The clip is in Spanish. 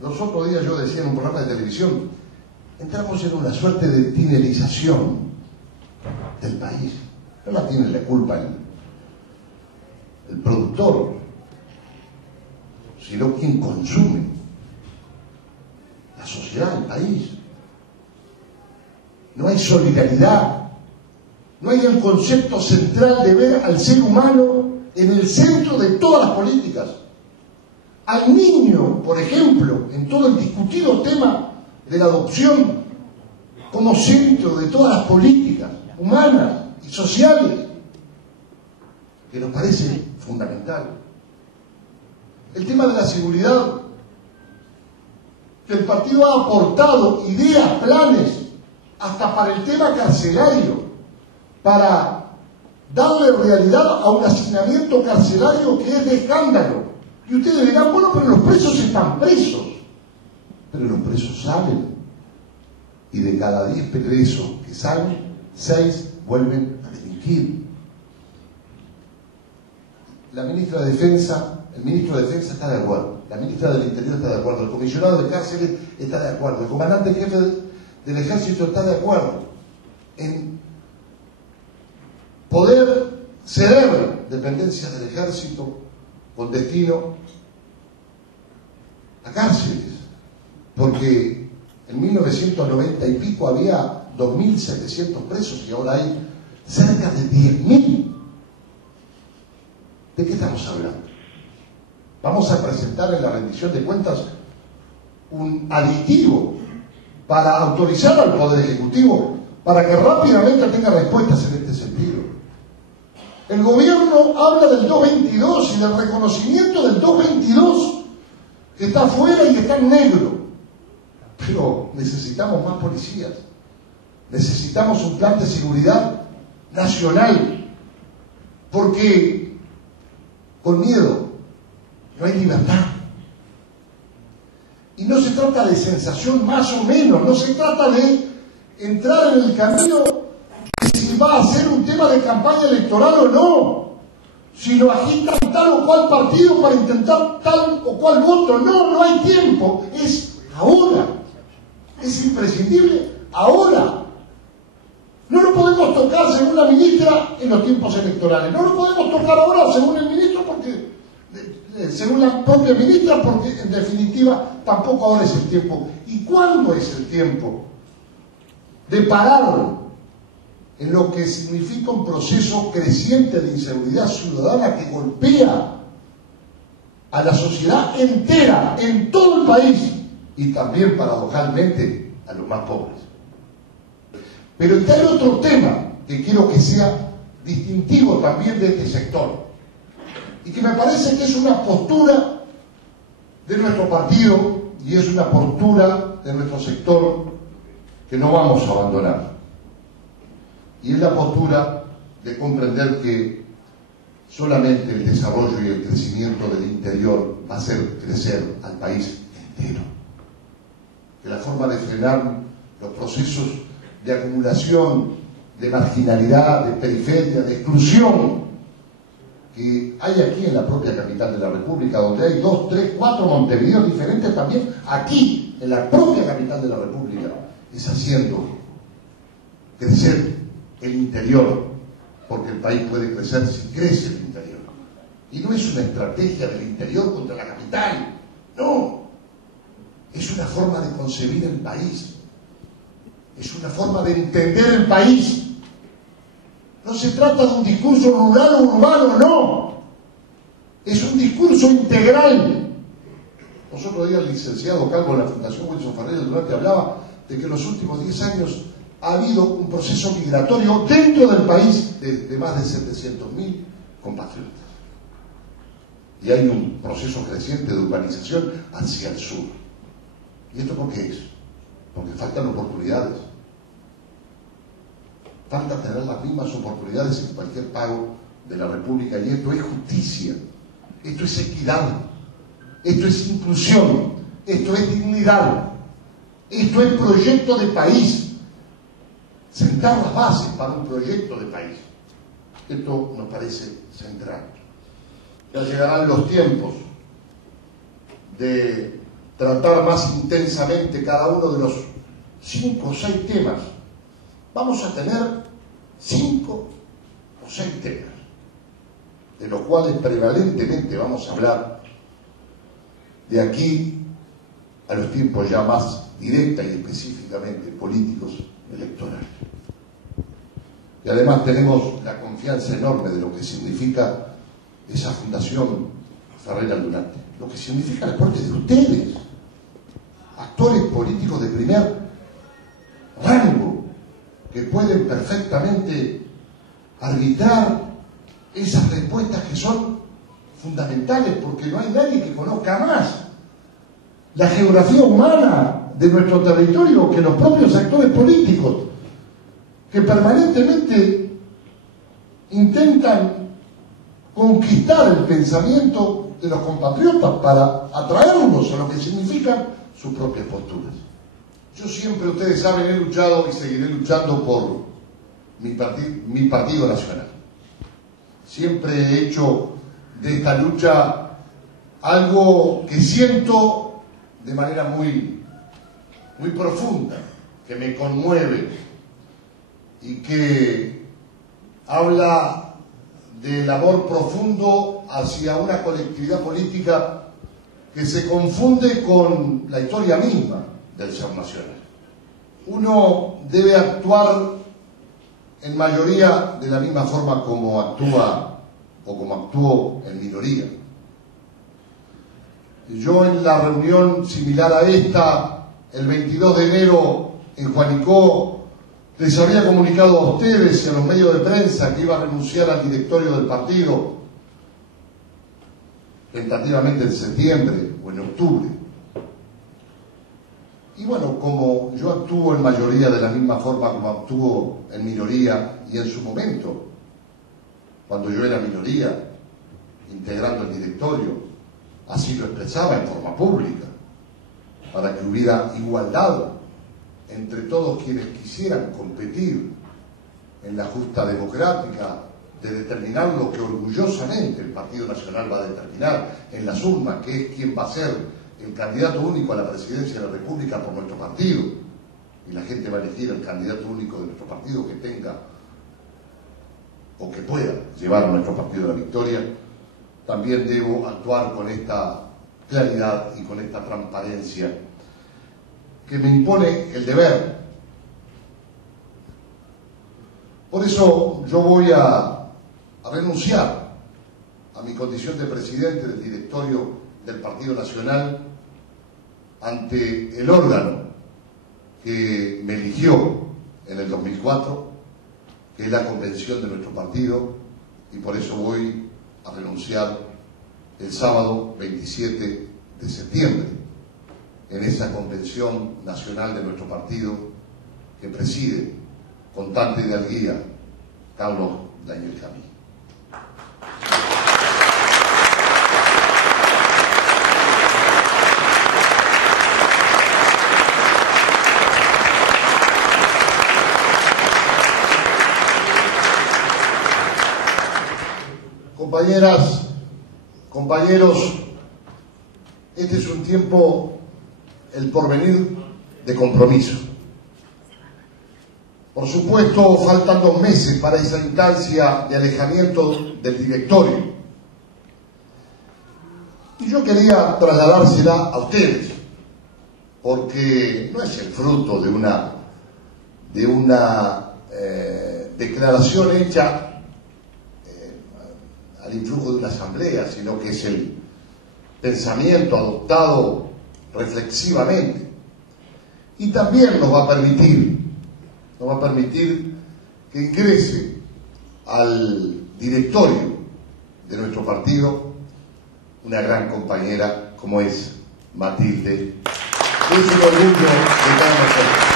Los otros días yo decía en un programa de televisión, entramos en una suerte de tinerización del país. No la tiene la culpa el productor, sino quien consume, la sociedad, el país. No hay solidaridad, no hay el concepto central de ver al ser humano en el centro de todas las políticas. Al niño, por ejemplo, en todo el discutido tema de la adopción como centro de todas las políticas humanas y sociales, que nos parece fundamental. El tema de la seguridad, que el partido ha aportado ideas, planes, hasta para el tema carcelario, para darle realidad a un hacinamiento carcelario que es de escándalo. Y ustedes dirán, bueno, pero los presos están presos. Pero los presos salen. Y de cada 10 presos que salen, 6 vuelven a delinquir. La ministra de Defensa, el ministro de Defensa está de acuerdo. La ministra del Interior está de acuerdo. El comisionado de cárceles está de acuerdo. El comandante jefe del ejército está de acuerdo en poder ceder dependencias del ejército con destino a cárceles, porque en 1990 y pico había 2.700 presos y ahora hay cerca de 10.000. ¿De qué estamos hablando? Vamos a presentar en la rendición de cuentas un aditivo para autorizar al Poder Ejecutivo para que rápidamente tenga respuestas en este sentido. El gobierno habla del 222 y del reconocimiento del 222 que está afuera y que está en negro. Pero necesitamos más policías. Necesitamos un plan de seguridad nacional. Porque con miedo no hay libertad. Y no se trata de sensación más o menos, no se trata de entrar en el camino de si va a ser un tema de campaña electoral o no, si lo agitan tal o cual partido para intentar tal o cual voto. No, no hay tiempo, es ahora, es imprescindible ahora. No lo podemos tocar según la ministra en los tiempos electorales, no lo podemos tocar ahora según el ministro porque según la propia ministra, porque en definitiva tampoco ahora es el tiempo. ¿Y cuándo es el tiempo de parar en lo que significa un proceso creciente de inseguridad ciudadana que golpea a la sociedad entera, en todo el país, y también paradojalmente a los más pobres? Pero está el otro tema que quiero que sea distintivo también de este sector, y que me parece que es una postura de nuestro partido y es una postura de nuestro sector que no vamos a abandonar. Y es la postura de comprender que solamente el desarrollo y el crecimiento del interior va a hacer crecer al país entero. Que la forma de frenar los procesos de acumulación, de marginalidad, de periferia, de exclusión que hay aquí en la propia capital de la República, donde hay 2, 3, 4 Montevideos diferentes también, aquí, en la propia capital de la República, es haciendo crecer el interior, porque el país puede crecer si crece el interior. Y no es una estrategia del interior contra la capital, no. Es una forma de concebir el país, es una forma de entender el país. No se trata de un discurso rural o urbano, no. Es un discurso integral. Nosotros días el licenciado Calvo de la Fundación Wilson Ferreira Durante hablaba de que en los últimos 10 años ha habido un proceso migratorio dentro del país de más de 700.000 compatriotas. Y hay un proceso creciente de urbanización hacia el sur. ¿Y esto por qué es? Porque faltan oportunidades. Falta tener las mismas oportunidades en cualquier pago de la República, y esto es justicia, esto es equidad, esto es inclusión, esto es dignidad, esto es proyecto de país, sentar las bases para un proyecto de país. Esto nos parece central. Ya llegarán los tiempos de tratar más intensamente cada uno de los 5 o 6 temas, vamos a tener 5 o 6 temas, de los cuales prevalentemente vamos a hablar de aquí a los tiempos ya más directa y específicamente políticos electorales. Y además tenemos la confianza enorme de lo que significa esa Fundación Ferrer Aldunate, lo que significa el aporte de ustedes, actores políticos de primer rango, que pueden perfectamente arbitrar esas respuestas que son fundamentales, porque no hay nadie que conozca más la geografía humana de nuestro territorio que los propios actores políticos, que permanentemente intentan conquistar el pensamiento de los compatriotas para atraerlos a lo que significan sus propias posturas. Yo siempre, ustedes saben, he luchado y seguiré luchando por mi partido nacional. Siempre he hecho de esta lucha algo que siento de manera muy profunda, que me conmueve y que habla del amor profundo hacia una colectividad política que se confunde con la historia misma del ser nacional. Uno debe actuar en mayoría de la misma forma como actúa o como actuó en minoría. Yo en la reunión similar a esta, el 22 de enero en Juanico, les había comunicado a ustedes y a los medios de prensa que iba a renunciar al directorio del partido, tentativamente en septiembre o en octubre. Y bueno, como yo actúo en mayoría de la misma forma como actúo en minoría, y en su momento, cuando yo era minoría, integrando el directorio, así lo expresaba en forma pública, para que hubiera igualdad entre todos quienes quisieran competir en la justa democrática de determinar lo que orgullosamente el Partido Nacional va a determinar en las urnas, que es quién va a ser el candidato único a la presidencia de la República por nuestro partido, y la gente va a elegir el candidato único de nuestro partido que tenga o que pueda llevar a nuestro partido a la victoria. También debo actuar con esta claridad y con esta transparencia que me impone el deber. Por eso yo voy a renunciar a mi condición de presidente del directorio del Partido Nacional ante el órgano que me eligió en el 2004, que es la convención de nuestro partido, y por eso voy a renunciar el sábado 27 de septiembre en esa convención nacional de nuestro partido que preside con tanta hidalguía Carlos Daniel Camí. Compañeras, compañeros, este es un tiempo, el porvenir, de compromiso. Por supuesto, faltan 2 meses para esa instancia de alejamiento del directorio. Y yo quería trasladársela a ustedes, porque no es el fruto de una declaración hecha al influjo de una asamblea, sino que es el pensamiento adoptado reflexivamente. Y también nos va a permitir que ingrese al directorio de nuestro partido una gran compañera como es Matilde. Es un orgullo de cada nosotros.